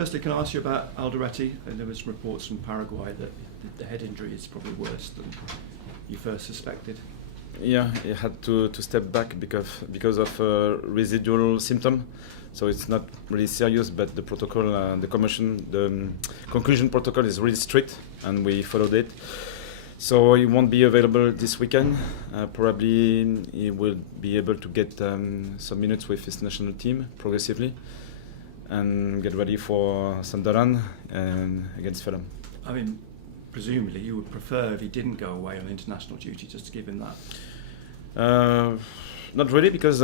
Firstly, can I ask you about Alderete? There was reports from Paraguay that the head injury is probably worse than you first suspected. Yeah, he had to step back because of residual symptom. So it's not really serious, but the protocol, the conclusion protocol is really strict, and we followed it. So he won't be available this weekend. Probably he will be able to get some minutes with his national team progressively, and get ready for Sunderland against Fulham. I mean, presumably you would prefer if he didn't go away on international duty, just to give him that. Not really, because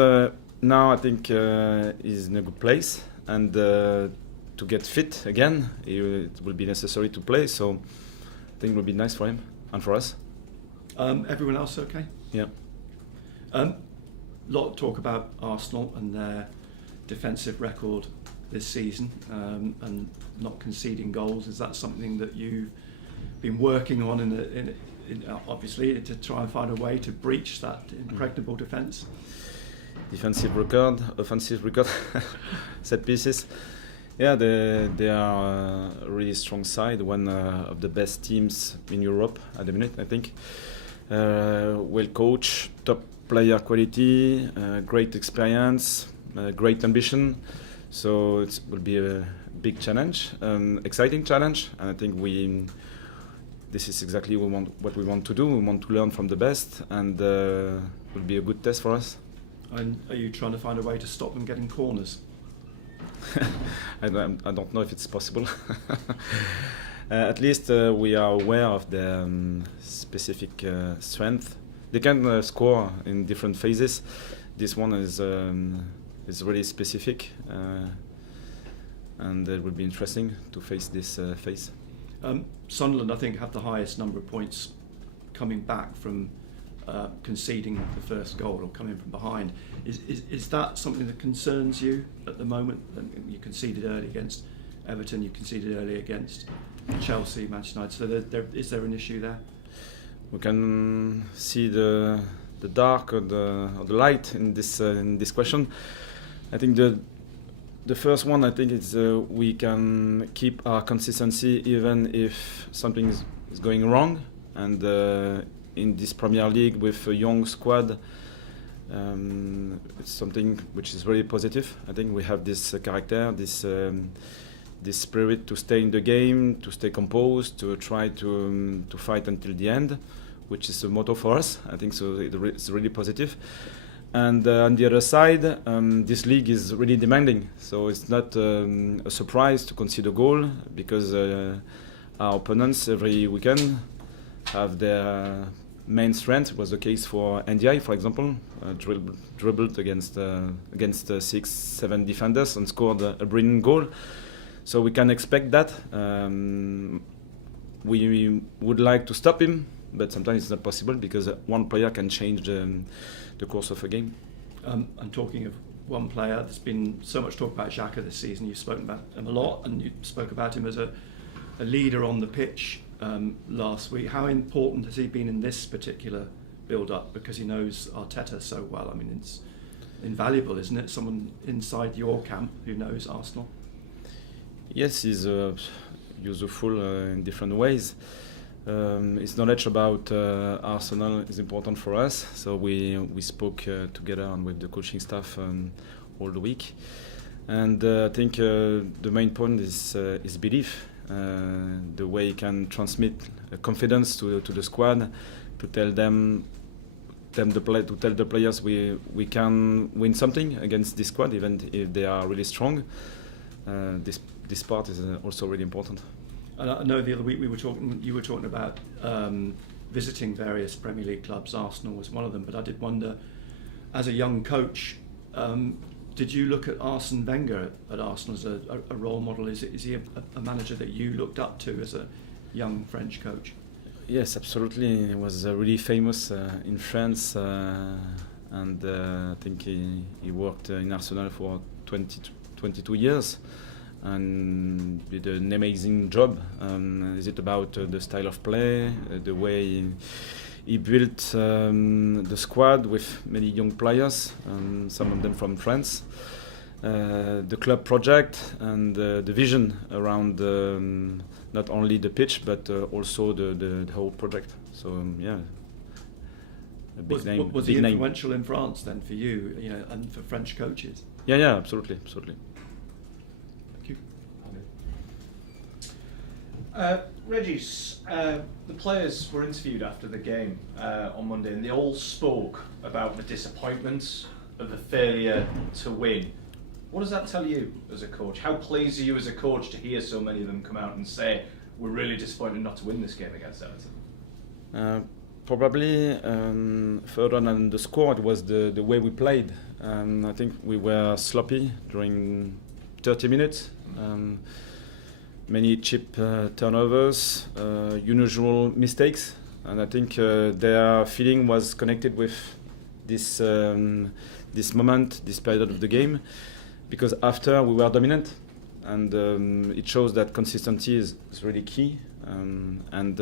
now I think he's in a good place, and to get fit again, it will be necessary to play. So I think it will be nice for him and for us. Everyone else okay? Yeah. Lot of talk about Arsenal and their defensive record this season, and not conceding goals. Is that something that you've been working on in obviously to try and find a way to breach that impregnable defence? Defensive record, offensive record, set pieces. Yeah, they are a really strong side, one of the best teams in Europe at the minute, I think. Well coached, top player quality, great experience, great ambition. So it will be a big challenge, exciting challenge, and I think this is exactly what we want to do. We want to learn from the best, and it will be a good test for us. And are you trying to find a way to stop them getting corners? I don't know if it's possible. At least we are aware of the specific strength. They can score in different phases. This one is really specific, and it will be interesting to face this phase. Sunderland, I think, have the highest number of points coming back from conceding the first goal or coming from behind. Is that something that concerns you at the moment? You conceded early against Everton, you conceded early against Chelsea, Manchester United. So is there an issue there? We can see the dark or the light in this question. I think the first one, I think, is we can keep our consistency even if something is going wrong. And in this Premier League with a young squad, it's something which is very positive. I think we have this character, this spirit to stay in the game, to stay composed, to try to fight until the end, which is a motto for us. I think so. It's really positive. And on the other side, this league is really demanding. So it's not a surprise to concede a goal, because our opponents every weekend have their main strength. It was the case for NDI, for example, dribbled against 6-7 defenders and scored a brilliant goal. So we can expect that. We would like to stop him, but sometimes it's not possible, because one player can change the course of a game. And talking of one player, there's been so much talk about Xhaka this season. You've spoken about him a lot, and you spoke about him as a leader on the pitch last week. How important has he been in this particular build-up? Because he knows Arteta so well. I mean, it's invaluable, isn't it? Someone inside your camp who knows Arsenal. Yes, he's useful in different ways. His knowledge about Arsenal is important for us. So we spoke together and with the coaching staff all the week. And I think the main point is belief. The way he can transmit confidence to the squad, to tell the players we can win something against this squad, even if they are really strong. This part is also really important. And I know the other week you were talking about visiting various Premier League clubs. Arsenal was one of them, but I did wonder, as a young coach, did you look at Arsene Wenger at Arsenal as a role model? Is he a manager that you looked up to as a young French coach? Yes, absolutely. He was really famous in France, and I think he worked in Arsenal for 22 years. And did an amazing job. Is it about the style of play, the way he built the squad with many young players, some of them from France? the club project and the vision around not only the pitch but also the whole project. So yeah, a big name. Was big he name. influential in France then for you, and for French coaches? Yeah, absolutely. Thank you. Régis, the players were interviewed after the game on Monday, and they all spoke about the disappointment of the failure to win. What does that tell you as a coach? How pleased are you as a coach to hear so many of them come out and say, we're really disappointed not to win this game against Everton? Probably further than the score, it was the way we played. I think we were sloppy during 30 minutes. Many cheap turnovers, unusual mistakes, and I think their feeling was connected with this moment, this period of the game, because after we were dominant, and it shows that consistency is really key, and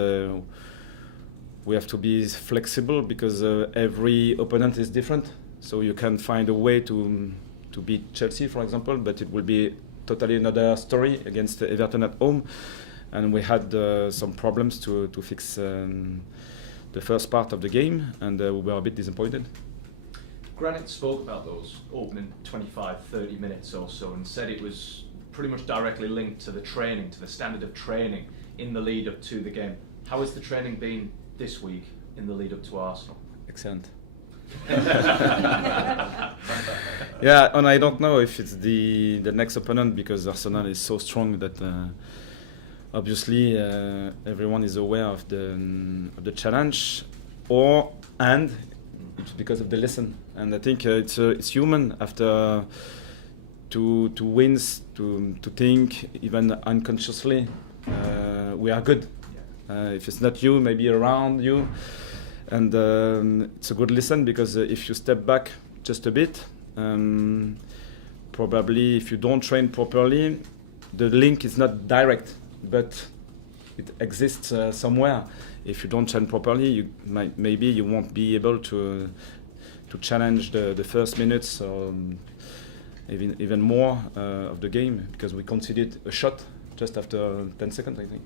we have to be flexible because every opponent is different. So you can find a way to beat Chelsea, for example, but it will be totally another story against Everton at home. And we had some problems to fix the first part of the game, and we were a bit disappointed. Granit spoke about those opening 25-30 minutes or so and said it was pretty much directly linked to the training, to the standard of training in the lead up to the game. How has the training been this week in the lead up to Arsenal? Excellent. Yeah, and I don't know if it's the next opponent, because Arsenal is so strong that obviously everyone is aware of the challenge, and it's because of the lesson. And I think it's human after two wins to think even unconsciously we are good. If it's not you, maybe around you. And it's a good lesson, because if you step back just a bit, probably if you don't train properly, the link is not direct, but it exists somewhere. If you don't train properly, maybe you won't be able to challenge the first minutes or even more of the game, because we conceded a shot just after 10 seconds, I think.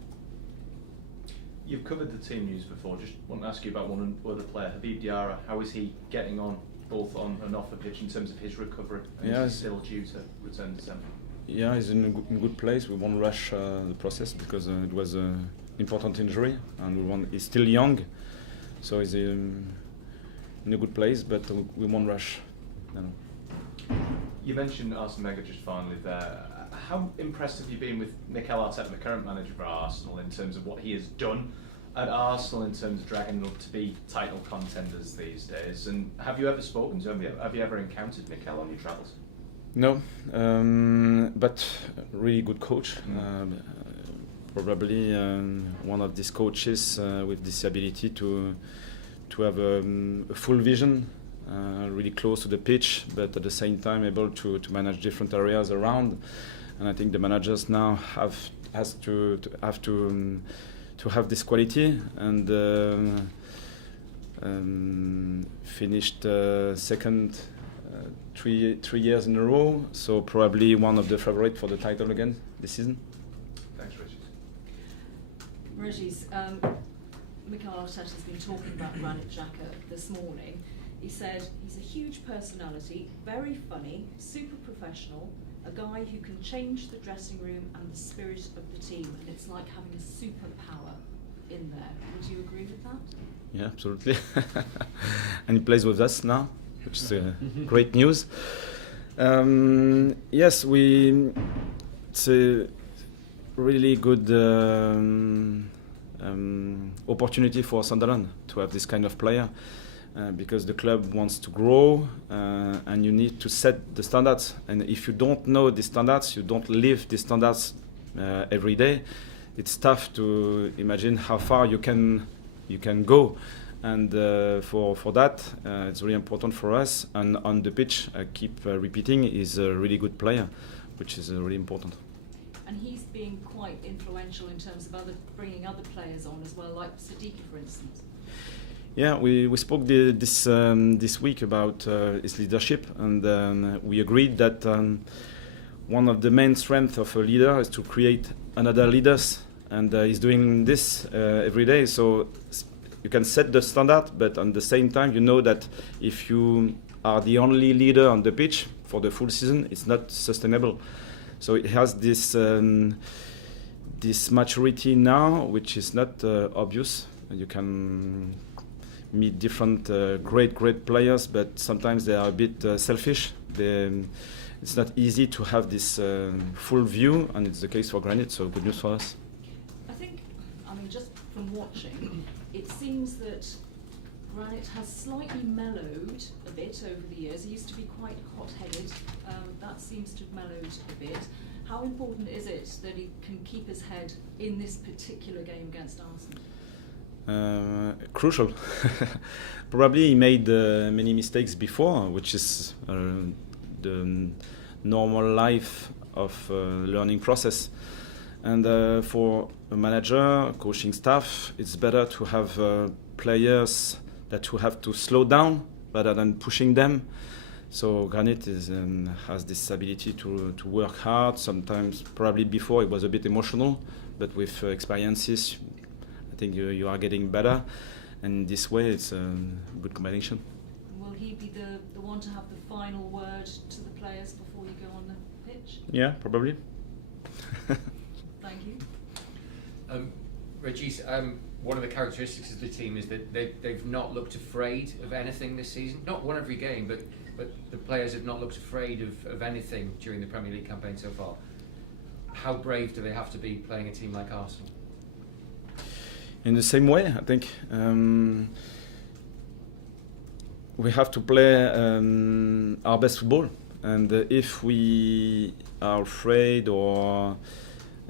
You've covered the team news before. Just want to ask you about one other player, Habib Diarra. How is he getting on, both on and off the pitch, in terms of his recovery? And is he still due to return December? Yeah, he's in a good place. We won't rush the process, because it was an important injury, and he's still young, so he's in a good place. But we won't rush. You mentioned Arsene Wenger just finally there. How impressed have you been with Mikel Arteta, the current manager for Arsenal, in terms of what he has done at Arsenal, in terms of dragging them up to be title contenders these days? And have you ever spoken to him? Have you ever encountered Mikel on your travels? No, but really good coach. Probably one of these coaches with this ability to have a full vision, really close to the pitch, but at the same time able to manage different areas around. And I think the managers now have to have this quality, and finished second 3 years in a row. So probably one of the favourites for the title again this season. Thanks, Régis. Régis, Mikel Arteta has been talking about Granit Xhaka this morning. He said he's a huge personality, very funny, super professional, a guy who can change the dressing room and the spirit of the team, and it's like having a superpower in there. Would you agree with that? Yeah, absolutely. And he plays with us now, which is great news. Yes, it's a really good opportunity for Sunderland to have this kind of player. Because the club wants to grow, and you need to set the standards. And if you don't know the standards, you don't live the standards every day, it's tough to imagine how far you can go. And for that, it's really important for us. And on the pitch, I keep repeating, he's a really good player, which is really important. And he's being quite influential in terms of bringing other players on as well, like Sadiq, for instance. Yeah, we spoke this week about his leadership, and we agreed that one of the main strengths of a leader is to create another leaders, and he's doing this every day. So you can set the standard, but at the same time, you know that if you are the only leader on the pitch for the full season, it's not sustainable. So it has this maturity now, which is not obvious. You can meet different great players, but sometimes they are a bit selfish. It's not easy to have this full view, and it's the case for Granit, so good news for us. I mean, just from watching, it seems that Granit has slightly mellowed a bit over the years. He used to be quite hot-headed. That seems to have mellowed a bit. How important is it that he can keep his head in this particular game against Arsenal? Crucial. Probably he made many mistakes before, which is the normal life of learning process. And for a manager, coaching staff, it's better to have players that who have to slow down rather than pushing them. So Granit has this ability to work hard. Sometimes, probably before, it was a bit emotional, but with experiences, I think you are getting better. And this way, it's a good combination. Will he be the one to have the final word to the players before you go on the pitch? Yeah, probably. Thank you. Régis, one of the characteristics of the team is that they've not looked afraid of anything this season. Not won every game, but the players have not looked afraid of anything during the Premier League campaign so far. How brave do they have to be playing a team like Arsenal? In the same way, I think we have to play our best football, and if we are afraid or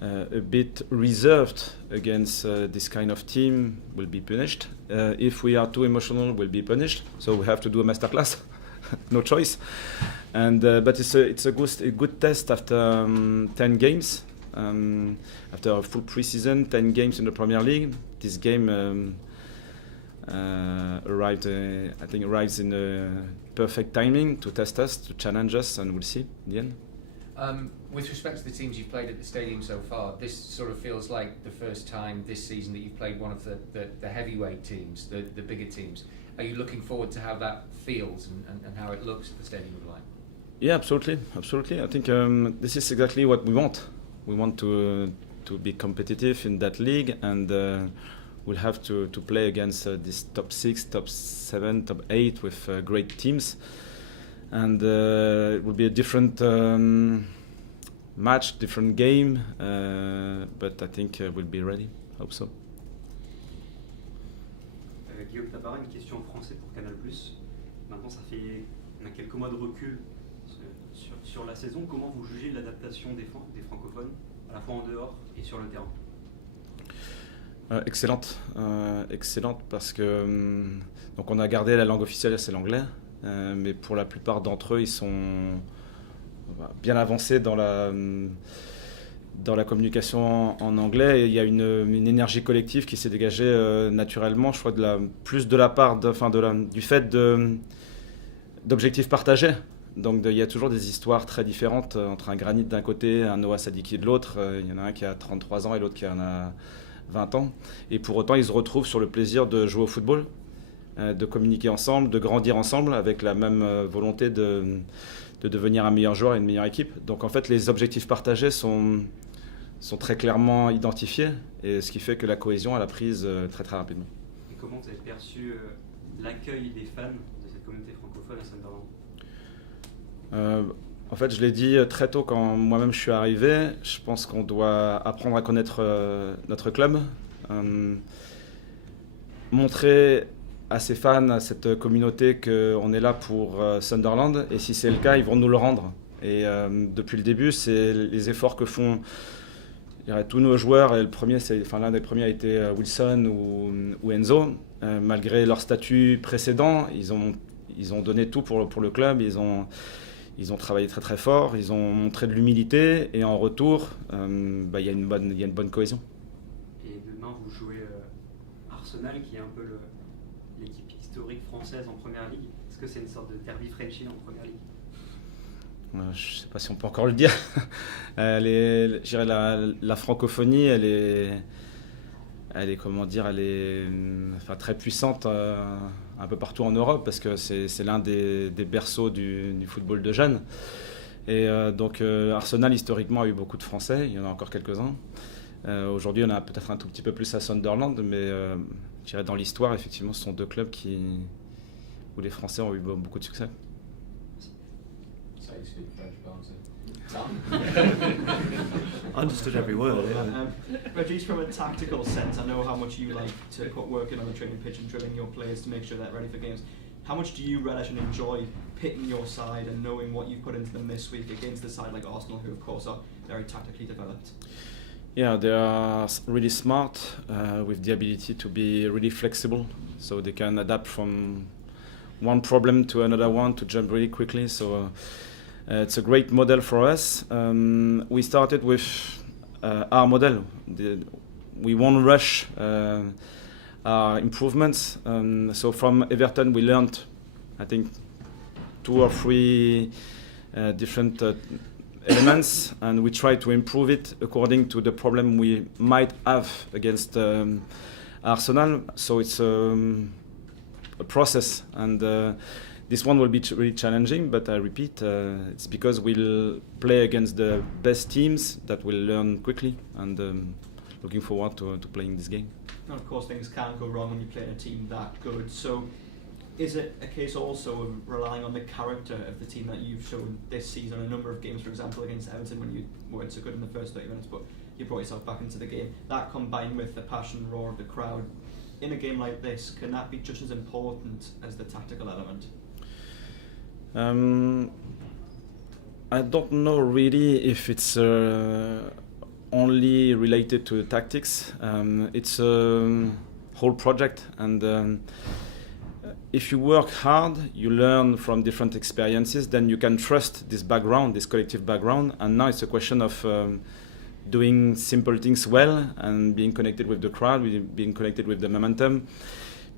a bit reserved against this kind of team, we'll be punished. If we are too emotional, we'll be punished. So we have to do a masterclass. No choice. And but it's a good test after 10 games. After a full pre-season, 10 games in the Premier League. This game arrives in a perfect timing to test us, to challenge us, and we'll see in the end. With respect to the teams you've played at the stadium so far, this sort of feels like the first time this season that you've played one of the heavyweight teams, the bigger teams. Are you looking forward to how that feels and how it looks at the Stadium of Light? Yeah, absolutely. I think this is exactly what we want. We want to be competitive in that league, and we'll have to play against this top 6, top 7, top 8 with great teams. And it will be a different match, different game, but I think we'll be ready. Hope so. Guillaume Tabaret, une question en français pour Canal+. Maintenant, on a quelques mois de recul sur la saison. Comment vous jugez l'adaptation des francophones, à la fois en dehors et sur le terrain? Excellente parce que donc on a gardé la langue officielle, c'est l'anglais. Mais pour la plupart d'entre eux, ils sont bien avancés dans la communication en anglais. Et il y a une énergie collective qui s'est dégagée naturellement, je crois, plus de la part du fait d'objectifs partagés. Donc il y a toujours des histoires très différentes entre un Granit d'un côté, un Noah Sadiki de l'autre. Il y en a un qui a 33 ans et l'autre qui en a 20 ans. Et pour autant, ils se retrouvent sur le plaisir de jouer au football, de communiquer ensemble, de grandir ensemble avec la même volonté de devenir un meilleur joueur et une meilleure équipe. Donc en fait, les objectifs partagés sont très clairement identifiés, et ce qui fait que la cohésion elle a prise très très rapidement. Et comment vous avez perçu l'accueil des fans de cette communauté francophone à Sunderland? En fait, je l'ai dit très tôt quand moi-même je suis arrivé, je pense qu'on doit apprendre à connaître notre club, montrer à ces fans, à cette communauté qu'on est là pour Sunderland, et si c'est le cas, ils vont nous le rendre. Et depuis le début, c'est les efforts que font tous nos joueurs, et l'un des premiers a été Wilson ou Enzo. Malgré leur statut précédent, ils ont donné tout pour le club, ils ont travaillé très très fort, ils ont montré de l'humilité, et en retour, il y a une bonne cohésion. Et demain, vous jouez Arsenal, qui est un peu l'équipe française en première ligue. Est-ce que c'est une sorte de derby Frenchie en première ligue? Je ne sais pas si on peut encore le dire. Je dirais la francophonie, elle est comment dire, elle est enfin, très puissante un peu partout en Europe parce que c'est l'un des berceaux du football de jeunes. Et donc Arsenal historiquement a eu beaucoup de Français, il y en a encore quelques-uns. Aujourd'hui on a peut-être un tout petit peu plus à Sunderland, mais je dirais dans l'histoire effectivement ce sont deux clubs où les Français ont eu beaucoup de succès. So you speak French, can't Understood every word. Yeah. Régis, from a tactical sense, I know how much you like to put work in on the training pitch and drilling your players to make sure they're ready for games. How much do you relish and enjoy pitting your side and knowing what you've put into them this week against a side like Arsenal, who of course are very tactically developed? Yeah, they are really smart with the ability to be really flexible, so they can adapt from one problem to another one to jump really quickly. So it's a great model for us. We started with our model. We won't rush our improvements. So from Everton we learned, I think, 2 or 3 different elements, and we try to improve it according to the problem we might have against Arsenal. So it's a process, and this one will be really challenging, but I repeat, it's because we'll play against the best teams that will learn quickly, and looking forward to playing this game. And of course things can go wrong when you play in a team that good, so is it a case also of relying on the character of the team that you've shown this season? A number of games, for example against Everton when you weren't so good in the first 30 minutes, but you brought yourself back into the game. That combined with the passion roar of the crowd, in a game like this, can that be just as important as the tactical element? I don't know really if it's only related to the tactics. It's a whole project, and if you work hard, you learn from different experiences, then you can trust this background, this collective background, and now it's a question of doing simple things well and being connected with the crowd, being connected with the momentum,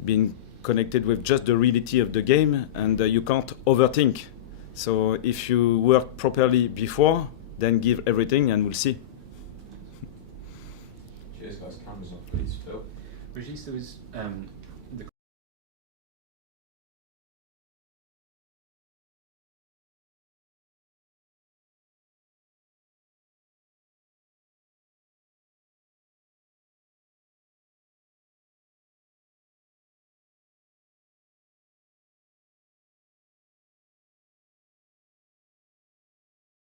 being connected with just the reality of the game, and you can't overthink. So if you work properly before, then give everything and we'll see. Cheers guys, cameras off please, Phil. Régis, there was